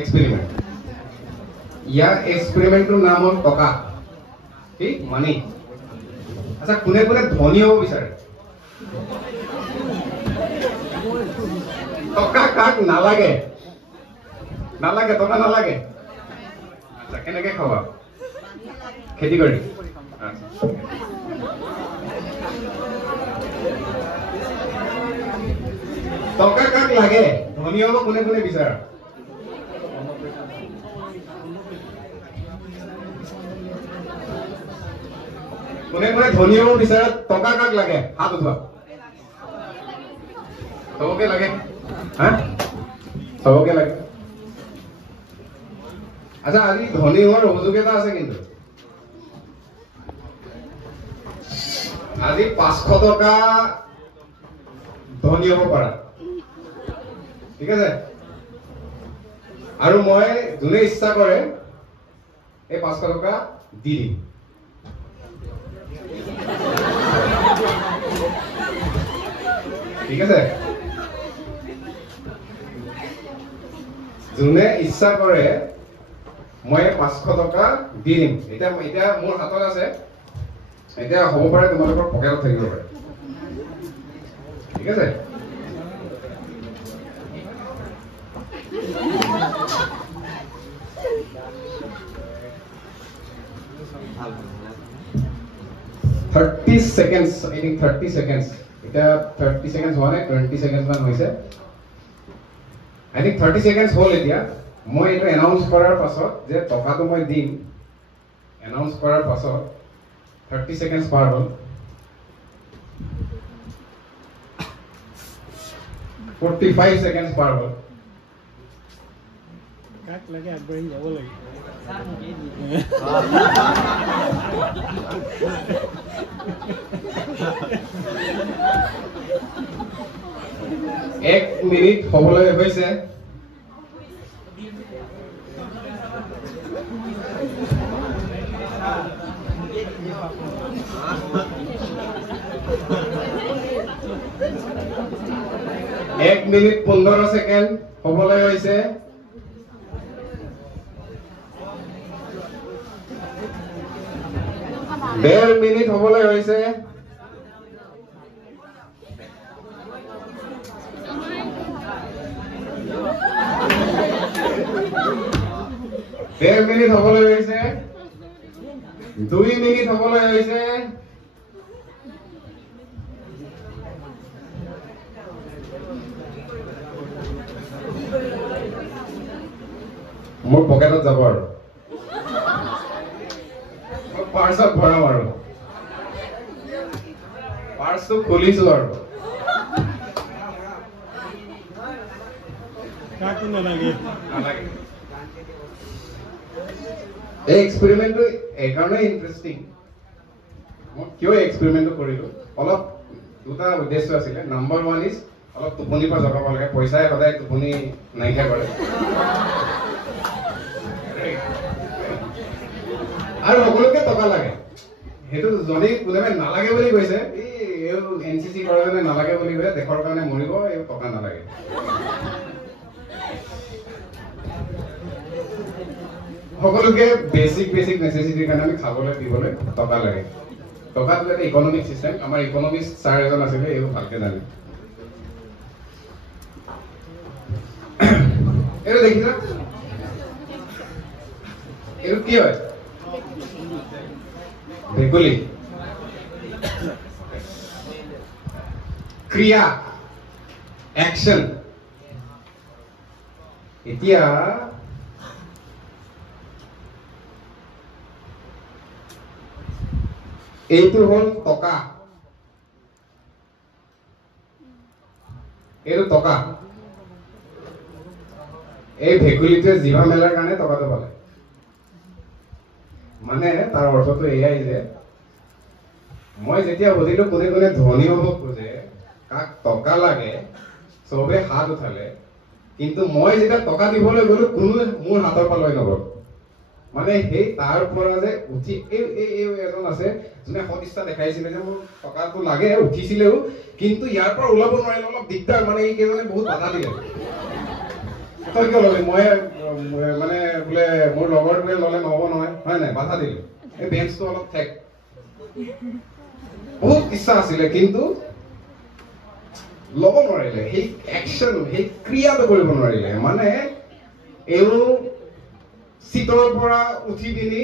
Experiment ইয়াৰ এক্সপেৰিমেণ্টটোৰ নাম হ'ল টকা কি মানি আচ্ছা কোনে কোনে ধনী হ'ব বিচাৰে টকা কাক নালাগে নালাগে টকা নালাগে আচ্ছা কেনেকে খাবা খেতি কৰি টকা কাক লাগে ধনী হ'ব কোনে কোনে বিচাৰা কোনে কোনে ধনী হ'ব বিচাৰে টকা কাক লাগে হাত উঠোৱা চবকে লাগে হা চবকে লাগে আচ্ছা আজি ধনী হোৱাৰ অভিযোগ এটা আছে কিন্তু আজি 500 টকা ধনী হ'ব পাৰা ঠিক আছে আৰু মই যোনে ইচ্ছা কৰে এই 500 টকা দি দিম ঠিক আছে যোনে ইচ্ছা কৰে মই 500 টকা দি দিম এতিয়া মোৰ হাতত আছে এতিয়া হ'ব পাৰে তোমালোকৰ পকেটত থাকিব পাৰে ঠিক আছে Thirty seconds. I think 30 seconds. It 30 seconds one. 20 seconds man hoise. I think 30 seconds hole it yeah. Moi eto announce korar pasot je toka to moi dim. Announce korar pasot 30 seconds par hol. 45 seconds par hol. Kak lagi agbarin jabo lagi. एक minute হবলৈ হৈছে एक minute 15 second হবলৈ হৈছে দেড় minute হবলৈ হৈছে দেড় মিনিট হবলৈ হৈছে 2 মিনিট হবলৈ হৈছে মোৰ পকেটত যাব আৰু পাৰ্সত ভৰাম আৰু পাৰ্সটো খুলিছো আৰু কাকো নালাগে নালাগে এই এক্সপেৰিমেণ্টটো একাৰণে ইন্টাৰেষ্টিং মই কিয় এক্সপেৰিমেণ্টটো কৰিলো অলপ দুটা উদ্দেশ্য আছিল নাম্বাৰ 1 ইজ অলপ টোপনি পৰা জগাব লাগে পইচাই সদায় টোপনি নাইকিয়া কৰে আৰু সকলোকে টকা লাগে হেতু যদি কোনেবা নালাগে বুলি কৈছে এই এনসিসি কৰানে নালাগে বুলি কৈছে দেশৰ কাৰণে মৰিব এই টকা নালাগে সকলোকে বেসিক নেসেসিটিৰ কাৰণে আমি খাবলৈ দিবলৈ টকা লাগে টকাটো এটা ইকোনমিক সিস্টেম আমাৰ ইকোনমিক্স স্যাৰ এজন আছে এই ভালকে জানে এর দেখিছা এর কি হয় ভেকুলি ক্রিয়া অ্যাকশন এতিয়া এইটো হল টকা এর টকা এই ভেকুলিটোৱে জিভা মেলাৰ কাৰণে টকাটো পালে মানে তাৰ অৰ্থটো এয়াই যে মই যেতিয়া বুজিলো কোনে কোনে ধনী হ'ব খোজে কাক টকা লাগে সবে হাত উঠালে কিন্তু মই যেতিয়া টকা দিবলৈ গলো কোনো মোৰ হাতৰ পৰা লৈ নগল মানে সেই তাৰ পৰা যে উঠি এই এজন আছে যোনে সদিচ্ছা দেখাইছিলে যে মোৰ টকাটো লাগে উঠিছিলেও কিন্তু ইয়াৰ পৰা ওলাব নোৱাৰিলে অলপ দিগদাৰ মানে এই কেজনে বহুত বাধা দিলে তই কিয় ল'লি মই মানে বোলে মোৰ লগৰটোৱে ল'লে নহ'ব নহয় হয় নাই বাধা দিলো এই বেঞ্চটো অলপ ঠেক বহুত ইচ্ছা আছিলে কিন্তু ল'ব নোৱাৰিলে সেই একশ্যন সেই ক্ৰিয়াটো কৰিব নোৱাৰিলে মানে এওঁ চিটৰ পৰা উঠি পিনি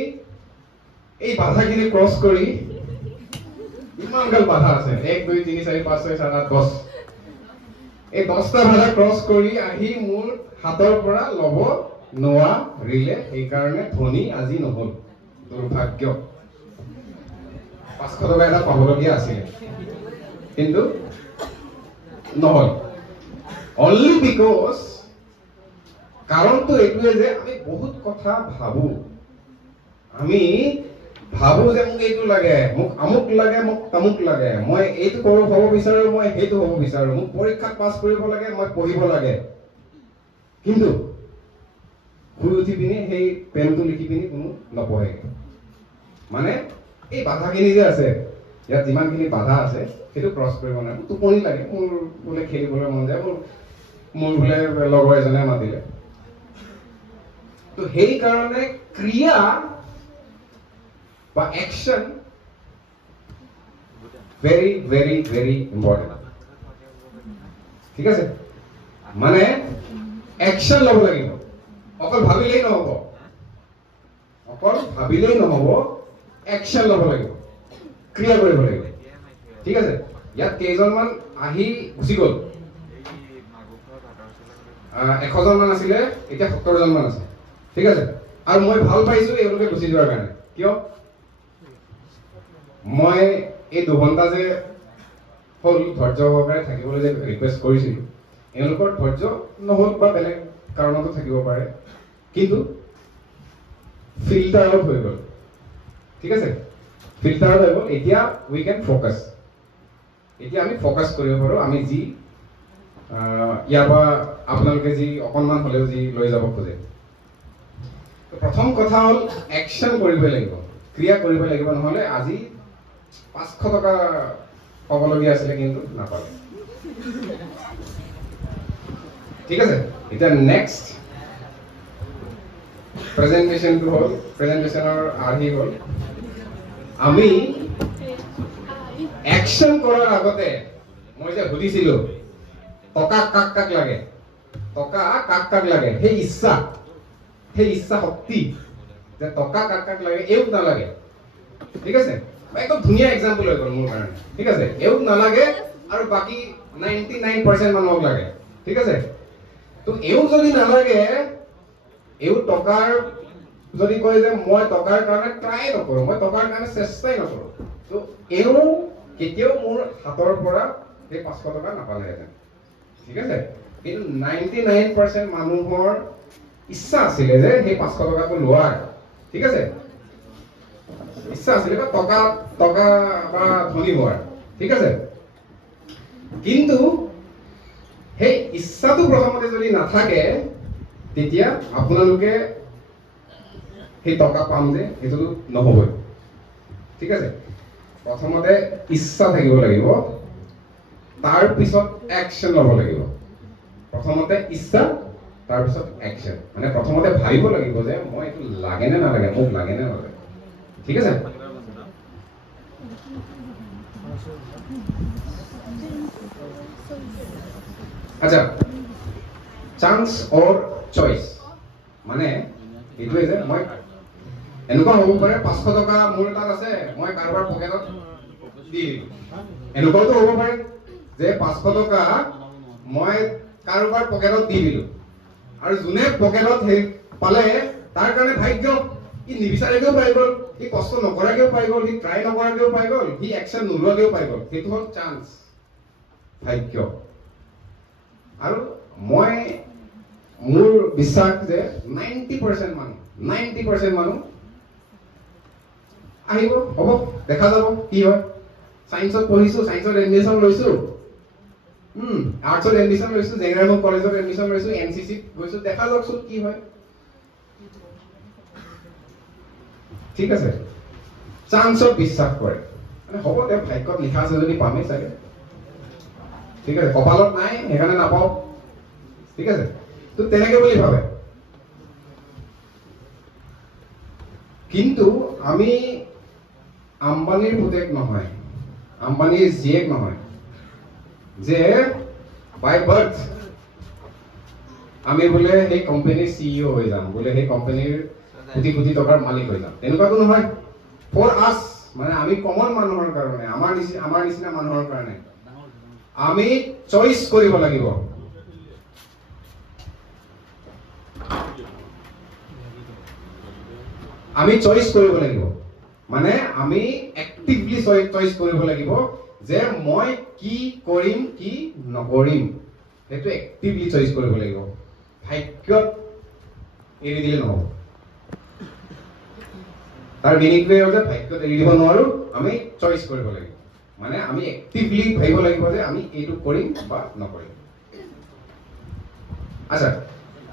এই বাধাখিনি ক্ৰছ কৰি ইমান গাল বাধা আছে 1 2 3 4 5 6 7 8 10 এই 10টা বাধা ক্ৰছ কৰি আহি মোৰ হাতৰ পৰা ল'ব নোৱাৰিলে সেইকাৰণে ধনী আজি নহ'ল দুৰ্ভাগ্য 500 টকা এটা পাবলগীয়া আছিলে কিন্তু নহ'ল অনলি বিকজ কাৰণটো এইটোৱে যে আমি বহুত কথা ভাবো আমি ভাবো যে মোক এইটো লাগে মোক আমুক লাগে মোক তামুক লাগে মই এইটো হ'ব বিচাৰো মই সেইটো হ'ব বিচাৰো মোক পৰীক্ষাত পাছ কৰিব লাগে মই পঢ়িব লাগে কিন্তু শুই উঠি পিনি সেই পেনটো লিখি পিনি কোনো নপঢ়ে মানে এই বাধাখিনি যে আছে ইয়াত যিমানখিনি বাধা আছে সেইটো ক্ৰছ কৰিব নোৱাৰে টোপনি লাগে মোৰ বোলে খেলিবলৈ মন যায় মোৰ বোলে লগৰ এজনে মাতিলে তো সেই কাৰণে ক্ৰিয়া বা action very very very important ঠিক আছে মানে একশ্যন ল'ব লাগিব অকল ভাবিলেই নহ'ব একশ্যন ল'ব লাগিব ক্ৰিয়া কৰিব লাগিব ঠিক আছে ইয়াত কেইজনমান আহি গুচি গ'ল 100 জন মান আছিলে এতিয়া 70 জন মান আছে ঠিক আছে আৰু মই ভাল পাইছো এওঁলোকে গুচি যোৱাৰ কাৰণে কিয় মই এই 2 ঘণ্টা যে হ'ল ধৈৰ্য সহকাৰে থাকিবলৈ যে ৰিকুৱেষ্ট কৰিছিলোঁ এওঁলোকৰ ধৈৰ্য নহ'ল বা বেলেগ কাৰণতো থাকিব পাৰে কিন্তু ফিল্টাৰ আউট হৈ গ'ল ঠিক আছে ফিল্টাৰ আউট হৈ গ'ল এতিয়া উই কেন ফ'কাছ এতিয়া আমি ফ'কাছ কৰিব পাৰোঁ আমি যি ইয়াৰ পৰা আপোনালোকে যি অকণমান হ'লেও যি লৈ যাব খোজে প্ৰথম কথা হ'ল একশ্যন কৰিবই লাগিব ক্ৰিয়া কৰিব লাগিব নহ'লে আজি 500 টকা পাবলগীয়া আছিলে কিন্তু নাপালে ঠিক আছে এতিয়া নেক্সট প্ৰেজেণ্টেশ্যনটো হ'ল প্ৰেজেণ্টেশ্যনৰ আৰ্হি হ'ল আমি একশ্যন কৰাৰ আগতে মই যে সুধিছিলোঁ টকা কাক কাক লাগে টকা কাক কাক লাগে সেই ইচ্ছা শক্তি যে টকা কাক কাক লাগে এওঁক নালাগে ঠিক আছে একদম ধুনীয়া এক্সাম্পল হৈ গ'ল মোৰ কাৰণে ঠিক আছে এওঁক নালাগে আৰু বাকী 99% মানুহক লাগে ঠিক আছে তো এওঁক যদি নালাগে এওঁ টকাৰ যদি কয় যে মই টকাৰ কাৰণে ট্ৰাই নকৰোঁ মই টকাৰ কাৰণে চেষ্টাই নকৰোঁ তো এওঁ কেতিয়াও মোৰ হাতৰ পৰা সেই 500 টকা নাপালেহেঁতেন ঠিক আছে কিন্তু 99% মানুহৰ ইচ্ছা আছিলে যে সেই 500 টকাটো লোৱাৰ ঠিক আছে ইচ্ছা আছিলে বা টকা বা ধনী হোৱাৰ ঠিক আছে কিন্তু সেই ইচ্ছাটো প্ৰথমতে যদি নাথাকে তেতিয়া আপোনালোকে সেই টকা পাম যে সেইটো নহ'বই ঠিক আছে প্ৰথমতে ইচ্ছা থাকিব লাগিব তাৰ পিছত একশ্যন ল'ব লাগিব প্ৰথমতে ইচ্ছা তাৰ পিছত একশ্যন মানে প্ৰথমতে ভাবিব লাগিব যে মই এইটো লাগে নে নালাগে মোক লাগে নে নালাগে ঠিক আছে আচ্ছা চান্স অৰ চইচ মানে এইটোৱে যে মই এনেকুৱা হ'ব পাৰে 500 টকা মোৰ তাত আছে মই কাৰোবাৰ পকেটত দি দিলোঁ এনেকুৱাও হ'ব পাৰে যে 500 টকা মই কাৰোবাৰ পকেটত দি দিলোঁ আৰু যোনে পকেটত পালে তাৰ কাৰণে ভাগ্য সি নিবিচাৰাকেও পাই গ'ল সি কষ্ট নকৰাকেও পাই গ'ল সি ট্ৰাই নকৰাকেও পাই গ'ল সি একশ্যন নোলোৱাকেও পাই গ'ল সেইটো হ'ল চান্স ভাগ্য আৰু মই মোৰ বিশ্বাস যে 90% মানুহ আহিব হ'ব দেখা যাব কি হয় সায়েন্সত পঢ়িছো সায়েন্সত এডমিশ্যন লৈছো আৰ্টছত এডমিশ্যন লৈছো জেনেৰেল কলেজত এডমিশ্যন লৈছো এনচিচিত গৈছো দেখা যাওকচোন কি হয় ঠিক আছে চান্সত বিশ্বাস কৰে মানে হ'ব দে ভাগ্যত লিখা আছে যদি পামেই চাগে ঠিক আছে কপালত নাই সেইকাৰণে নাপাওঁ ঠিক আছে তো তেনেকে বুলি ভাবে। কিন্তু আমি আম্বানীৰ পুতেক নহয়, আম্বানীৰ জীয়েক নহয়, যে বাই বাৰ্থ আমি বোলে সেই কোম্পানীৰ CEO হৈ যাম, বোলে সেই কোম্পানীৰ কোটি কোটি টকাৰ মালিক হৈ যাম, তেনেকুৱাটো নহয়। ফৰ আছ, মানে আমি কমন মানুহৰ কাৰণে, আমাৰ নিচিনা মানুহৰ কাৰণে আমি চইচ কৰিব লাগিব। আমি চইচ কৰিব লাগিব, মানে আমি এক্টিভলি চইচ কৰিব লাগিব যে মই কি কৰিম কি নকৰিম, সেইটো এক্টিভলি চইচ কৰিব লাগিব। ভাগ্যত এৰি দিলে নহ'ব। তাৰ বিনিময়ে যে ভাগ্যত এৰি দিব নোৱাৰো, আমি চইচ কৰিব লাগিব, মানে আমি এক্টিভলি ভাবিব লাগিব যে আমি এইটো কৰিম বা নকৰিম। আচ্ছা,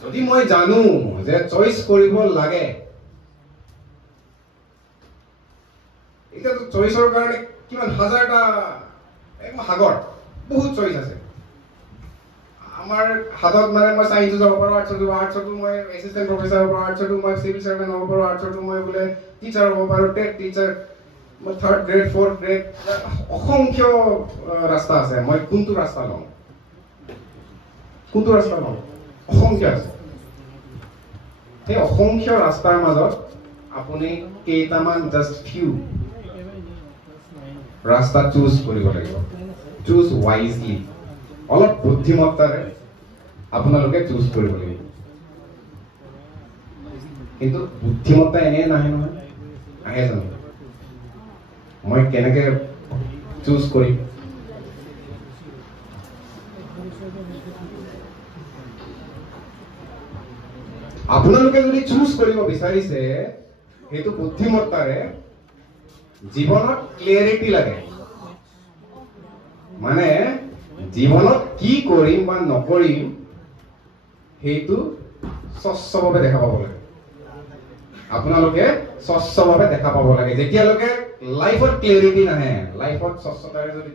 যদি মই জানো যে চইচ কৰিব লাগে, এতিয়াতো চইচৰ কাৰণে কিমান হাজাৰটা সাগৰ, বহুত চইচ আছে আমাৰ হাতত। মানে মই চাইন্সত যাব পাৰোঁ, আৰ্টছতো মই এছিষ্টেণ্ট প্ৰফেচাৰ হ'ব পাৰোঁ, আৰ্টছতো মই চিভিল চাৰ্ভেণ্ট হ'ব পাৰোঁ, আৰ্টছতো মই বোলে টিচাৰ হ'ব পাৰোঁ, টেট টিচাৰ, মই 3rd গ্ৰেড 4th গ্ৰেড, অসংখ্য ৰাস্তা আছে। মই কোনটো ৰাস্তা লওঁ, অসংখ্য আছে। সেই অসংখ্য ৰাস্তাৰ মাজত আপুনি কেইটামান জাষ্ট ফিউ ৰাস্তা চুজ কৰিব লাগিব। চুজ ৱাইজলি, অলপ বুদ্ধিমত্তাৰে আপোনালোকে চুজ কৰিব লাগিব। কিন্তু বুদ্ধিমত্তা এনেই নাহে নহয়, আহে জানো? মই কেনেকে চুজ কৰিম? আপোনালোকে যদি চুজ কৰিব বিচাৰিছে, সেইটো বুদ্ধিমত্তাৰে, জীৱনত ক্লিয়াৰিটি লাগে। মানে জীৱনত কি কৰিম বা নকৰিম সেইটো স্বচ্ছভাৱে দেখা পাব লাগে। আপোনালোকে স্বচ্ছভাৱে দেখা পাব লাগে। যেতিয়ালৈকে লাইফত ক্লিয়াৰিটি নাহে, লাইফত স্বচ্ছতাৰে যদি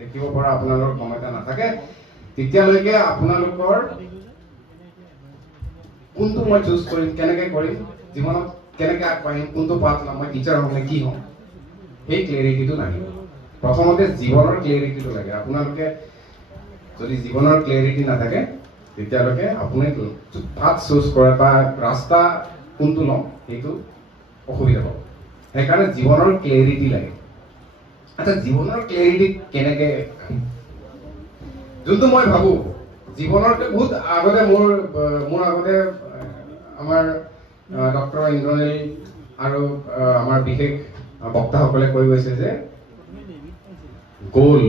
দেখিব পৰা আপোনালোকৰ ক্ষমতা নাথাকে, তেতিয়ালৈকে আপোনালোকৰ কোনটো মই চুজ কৰিম, কেনেকে কৰিম, জীৱনত কেনেকে আগবাঢ়িম, কোনটো পাথ ল'ম, মই টিচাৰ হ'ম নে কি হ'ম, সেই ক্লিয়াৰিটিটো নাহিব। প্ৰথমতে জীৱনৰ ক্লিয়াৰিটিটো লাগে। আপোনালোকে যদি জীৱনৰ ক্লিয়াৰিটি নাথাকে, তেতিয়ালৈকে আপুনি পাথ চুজ কৰে বা ৰাস্তা কোনটো ল'ম সেইটো অসুবিধা পাব। সেইকাৰণে জীৱনৰ ক্লিয়াৰিটি লাগে। আচ্ছা, জীৱনৰ ক্লিয়াৰিটি কেনেকে? যোনটো মই ভাবো জীৱনৰ বহুত আগতে মোৰ আগতে আমাৰ ডক্টৰ ইন্দ্ৰনীল আৰু আমাৰ বিশেষ বক্তাসকলে কৈ গৈছে যে গোল,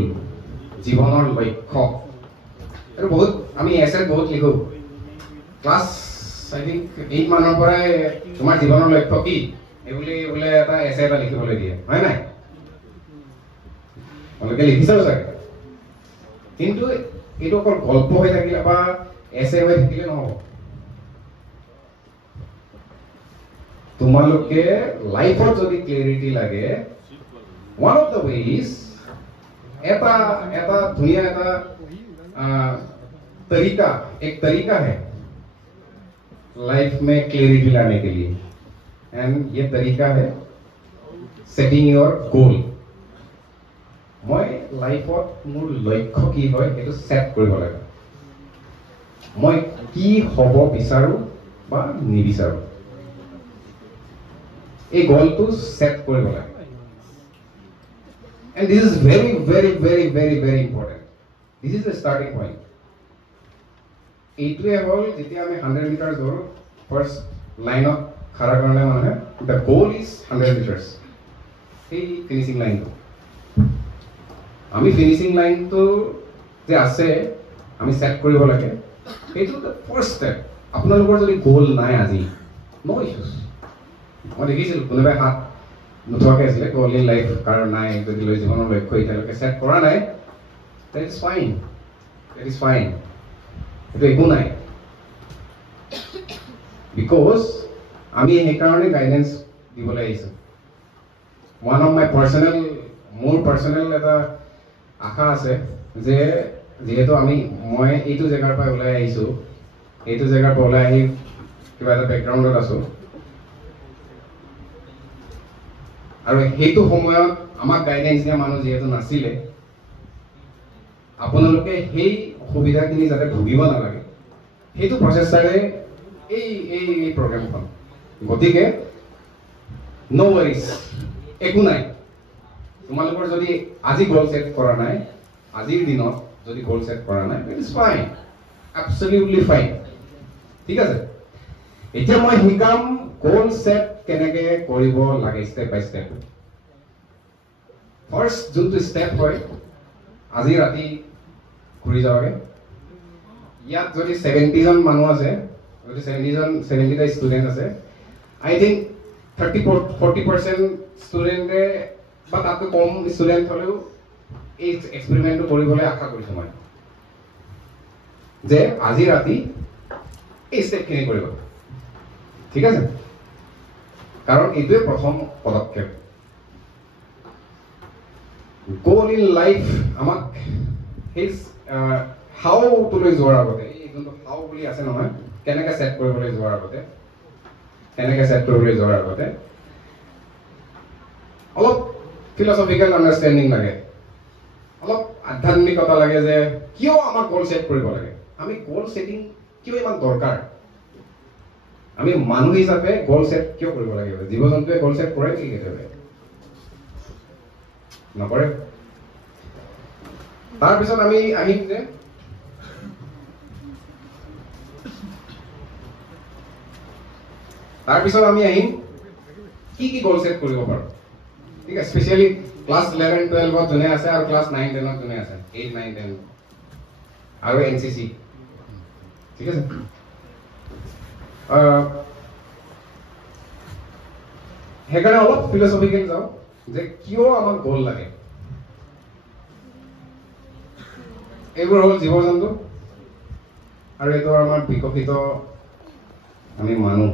জীৱনৰ লক্ষ্য, এইটো বহুত আমি এছেত বহুত লিখো। ক্লাছ আই থিংক 8 মানৰ পৰাই তোমাৰ জীৱনৰ লক্ষ্য কি এইবুলি বোলে এটা এছে এটা লিখিবলৈ দিয়ে, হয় নাই? আপোনালোকে লিখিছেও চাগে। কিন্তু এইটো অকল গল্প হৈ থাকিলে বা এছে হৈ থাকিলে নহ'ব। তোমালোকে লাইফত যদি ক্লিয়াৰিটি লাগে, ওৱান অফ দ্য ৱেইজ, এটা ধুনীয়া এটা तरीका, एक तरीका है लाइफ में क्लियरिटी लाने के लिए, एंड ये तरीका है सेटिंग योर गोल। मैं लाइफत मोर लक्ष्य की হয় এটো সেট কৰিব লাগে। মই কি হ'ব বিচাৰো বা নিবিচাৰো, এই গোলটো সেট কৰিব লাগে। And this is very, very, very, very, very important. This is the starting point. এইটোৱে হ'ল যেতিয়া আমি 100 মিটাৰ দৌৰো, ফাৰ্ষ্ট লাইনত খাৰা কাৰণে মানে the goal is 100 meters, এই ফিনিশিং লাইনটো। আমি ফিনিশিং লাইনটো যে আছে আমি সেট কৰিব লাগে, এইটো ফাৰ্ষ্ট ষ্টেপ। আপোনালোকৰ যদি গোল নাই আজি, নো ইছ্যুজ। মই দেখিছিলোঁ কোনোবাই হাত নোথোৱাকৈ আছিলে, গোল ইন লাইফ কাৰণ নাই, যদি জীৱনৰ লক্ষ্য এতিয়ালৈকে ছেট কৰা নাই, that is fine, that is fine, এইটো একো নাই। বিকজ আমি সেইকাৰণে গাইডেন্স দিবলৈ আহিছোঁ। ওৱান অফ মাই মোৰ পাৰ্চনেল এটা আশা আছে যে যিহেতু মই এইটো জেগাৰ পৰা ওলাই আহিছোঁ, এইটো জেগাৰ পৰা ওলাই আহি কিবা এটা বেকগ্ৰাউণ্ডত আছো আৰু সেইটো সময়ত আমাক গাইডেন্স দিয়া মানুহ যিহেতু নাছিলে আপোনালোকে সেই অসুবিধাখিনি যাতে ভুগিব নালাগে সেইটো প্ৰচেষ্টাৰে এই প্ৰগ্ৰেমখন গতিকে নো ৱৰিজ একো নাই তোমালোকৰ যদি আজি গ'ল ছেট কৰা নাই আজিৰ দিনত যদি গ'ল ছেট কৰা নাই ইট ইজ ফাইন এবছলিউটলি ফাইন ঠিক আছে এতিয়া মই শিকাম গ'ল ছেট কেনেকে কৰিব লাগে ষ্টেপ বাই ষ্টেপ ফাৰ্ষ্ট যোনটো ষ্টেপ হয় আজি ৰাতি ঘূৰি যাওঁগে ইয়াত যদি 70জন মানুহ আছে যদি 70টা ষ্টুডেণ্ট আছে আই থিংক 30-40% ষ্টুডেণ্টে বা তাতকৈ কম ষ্টুডেণ্ট হ'লেও এই এক্সপেৰিমেণ্টটো কৰিবলৈ আশা কৰিছোঁ মই যে আজি ৰাতি এই ষ্টেপখিনি কৰিব ঠিক আছে কাৰণ এইটোৱে প্ৰথম পদক্ষেপ গোল ইন লাইফ আমাক সেই হাউটোলৈ যোৱাৰ আগতে এই যোনটো হাউ বুলি আছে নহয় কেনেকৈ ছেট কৰিবলৈ যোৱাৰ আগতে অলপ ফিলচফিকেল আণ্ডাৰষ্টেণ্ডিং লাগে অলপ আধ্যাত্মিকতা লাগে যে কিয় আমাক গ'ল ছেট কৰিব লাগে আমি গ'ল ছেটিং কিয় ইমান দৰকাৰ আমি মানুহ হিচাপে গ'ল ছেট কিয় কৰিব লাগিব জীৱ জন্তুৱে গ'ল ছেট কৰে নেকি কেতিয়াবা নকৰে তাৰপিছত আমি আহিম যে কি গ'ল ছেট কৰিব পাৰোঁ ঠিক আছে স্পেচিয়েলি ক্লাছ 11-12 যোনে আছে আৰু ক্লাছ 9-10 যোনে আছে 8-9-10 আৰু NCC ঠিক আছে সেইকাৰণে অলপ ফিলচফিকেল যাওঁ যে কিয় আমাক গ'ল লাগে এইবোৰ হ'ল জীৱ জন্তু আৰু এইটো আমাৰ বিকশিত আমি মানুহ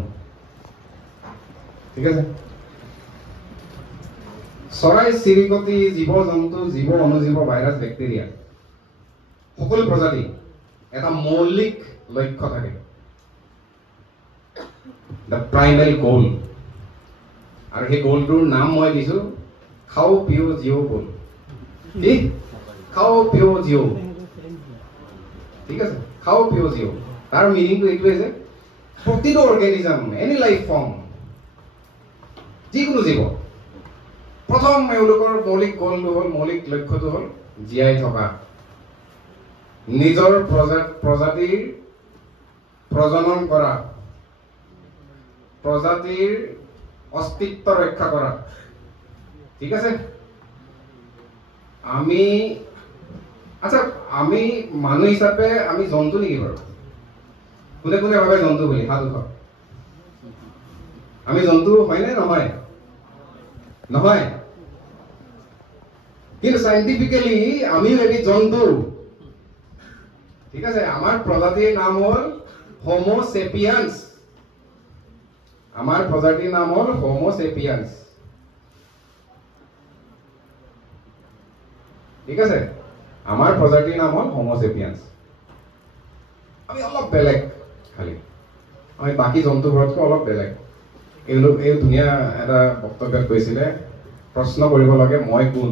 ঠিক আছে চৰাই চিৰিকটি জীৱ জন্তু জীৱ অনুজীৱ ভাইৰাছ বেক্টেৰিয়া সকলো প্ৰজাতি এটা মৌলিক লক্ষ্য থাকে দ্য প্ৰাইমেৰী গ'ল আৰু সেই গ'লটোৰ নাম মই দিছো খাও পিও জিও গ'ল কি খাও পিও জিও ঠিক আছে খাও পিও জিও তাৰ মিনিংটো এইটোৱে যে প্ৰতিটো অৰ্গেনিজম এনি লাইফ ফৰ্ম যিকোনো জীৱ প্ৰথম এওঁলোকৰ মৌলিক গ'লটো হ'ল মৌলিক লক্ষ্যটো হ'ল জীয়াই থকা নিজৰ প্ৰজাতিৰ প্ৰজনন কৰা প্ৰজাতিৰ অস্তিত্ব ৰক্ষা কৰা ঠিক আছে আমি মানুহ হিচাপে আমি জন্তু নেকি বাৰু কোনে কোনে ভাবে জন্তু বুলি হাত উঠাওক আমি জন্তু হয়নে নহয় নহয় কিন্তু সাইন্টিফিক্যালি আমিও এবিধ জন্তু ঠিক আছে আমাৰ প্ৰজাতিৰ নাম হ'ল হোমো সেপিয়েন্স আমাৰ প্ৰজাতিৰ নাম হ'ল হোমো সেপিয়েন্স ঠিক আছে আমাৰ প্ৰজাতিৰ নাম হ'ল হোমো সেপিয়েন্স আমি অলপ বেলেগ খালি আমি বাকী জন্তুবোৰতকৈ অলপ বেলেগ এই ধুনীয়া এটা বক্তব্যত কৈছিলে প্ৰশ্ন কৰিব লাগে মই কোন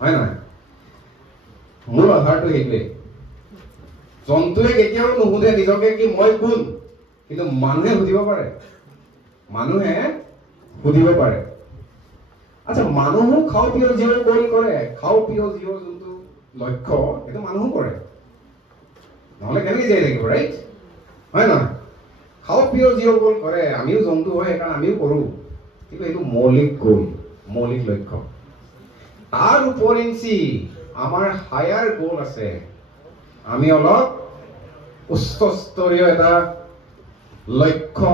হয় নহয় মূল আধাৰটো সেইটোৱে জন্তুৱে কেতিয়াও নুসুধে নিজকে কি মই কোন কিন্তু মানুহে সুধিব পাৰে আচ্ছা মানুহো খাও পিও জিও গ'ল কৰে খাও পিও জিও যোনটো লক্ষ্য সেইটো মানুহো কৰে নহ'লে কেনেকৈ জীয়াই থাকিব ৰাইট হয় নহয় খাও পিও জিও গ'ল কৰে আমিও জন্তু হয় সেইকাৰণে আমিও কৰোঁ কিন্তু এইটো মৌলিক গ'ল মৌলিক লক্ষ্য তাৰ উপৰিঞ্চি আমাৰ হায়াৰ গ'ল আছে আমি অলপ উচ্চস্তৰীয় এটা লক্ষ্য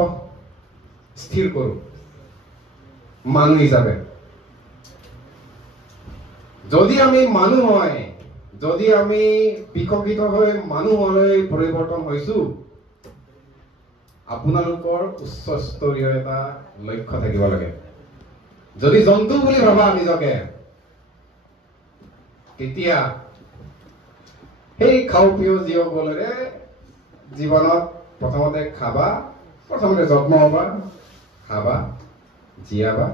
স্থিৰ কৰোঁ মানুহ হিচাপে যদি আমি মানুহ হয় যদি আমি বিকশিত হৈ মানুহলৈ পৰিৱৰ্তন হৈছো আপোনালোকৰ উচ্চস্তৰীয় এটা লক্ষ্য থাকিব লাগে যদি জন্তু বুলি ভাবা নিজকে তেতিয়া সেই খাও পিও জিও গ'লেৰে জীৱনত প্ৰথমতে খাবা, প্ৰথমতে যত্ন হ'বা, খাবা, জীয়াবা,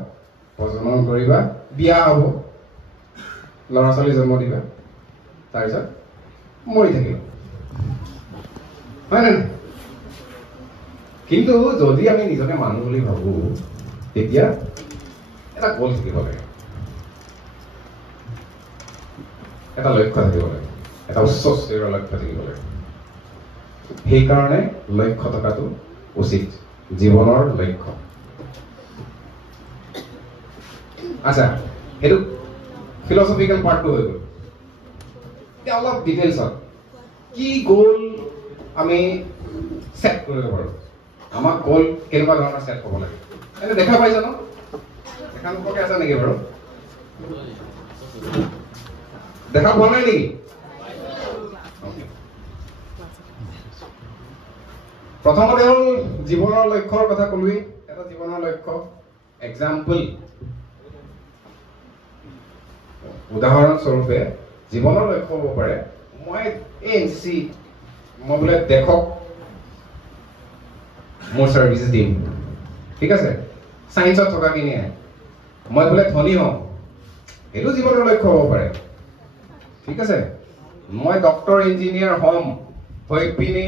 প্ৰজনন কৰিবা, বিয়া হ'ব, ল'ৰা ছোৱালী জন্ম দিবা, তাৰপিছত মৰি থাকিবা, হয় নে? কিন্তু যদি আমি নিজকে মানুহ বুলি ভাবো, তেতিয়া এটা গ'ল থাকিব লাগে, এটা লক্ষ্য থাকিব লাগে, এটা উচ্চ স্তৰৰ লক্ষ্য থাকিব লাগে। সেইকাৰণে লক্ষ্য থকাটো উচিত, জীৱনৰ লক্ষ্য। আচ্ছা, সেইটো ফিলচফিকেল পাৰ্টটো হৈ গ'ল। এতিয়া অলপ ডিটেইলছত কি গ'ল আমি ছেট কৰিব পাৰোঁ, আমাক গ'ল কেনেকুৱা ধৰণৰ ছেট হ'ব লাগে, এনে দেখা পাইছা ন? দেখা নোপোৱাকৈ আছে নেকি বাৰু? দেখা পোৱা নাই নেকি? প্ৰথমতে হ'ল জীৱনৰ লক্ষ্যৰ কথা ক'লোৱেই। এটা জীৱনৰ লক্ষ্য, এক্সাম্পল, উদাহৰণস্বৰূপে জীৱনৰ লক্ষ্য হ'ব পাৰে, মই মই বোলে দেশক মোৰ চাৰ্ভিচ দিম, ঠিক আছে, চায়েন্সত থকাখিনিয়ে মই বোলে ধনী হওঁ, সেইটো জীৱনৰ লক্ষ্য হ'ব পাৰে, ঠিক আছে। মই ডক্টৰ ইঞ্জিনিয়াৰ হ'ম, হৈ পিনি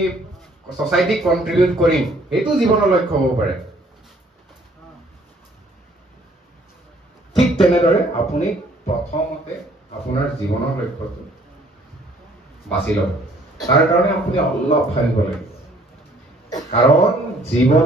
ছ'চাইটিক কণ্ট্ৰিবিউট কৰিম, সেইটো জীৱনৰ লক্ষ্য হ'ব পাৰে। ঠিক তেনেদৰে আপুনি প্ৰথমতে আপোনাৰ জীৱনৰ লক্ষ্যটো বাছি লওক। তাৰ কাৰণে আপুনি অলপ ভাবিব লাগিব, কাৰণ জীৱন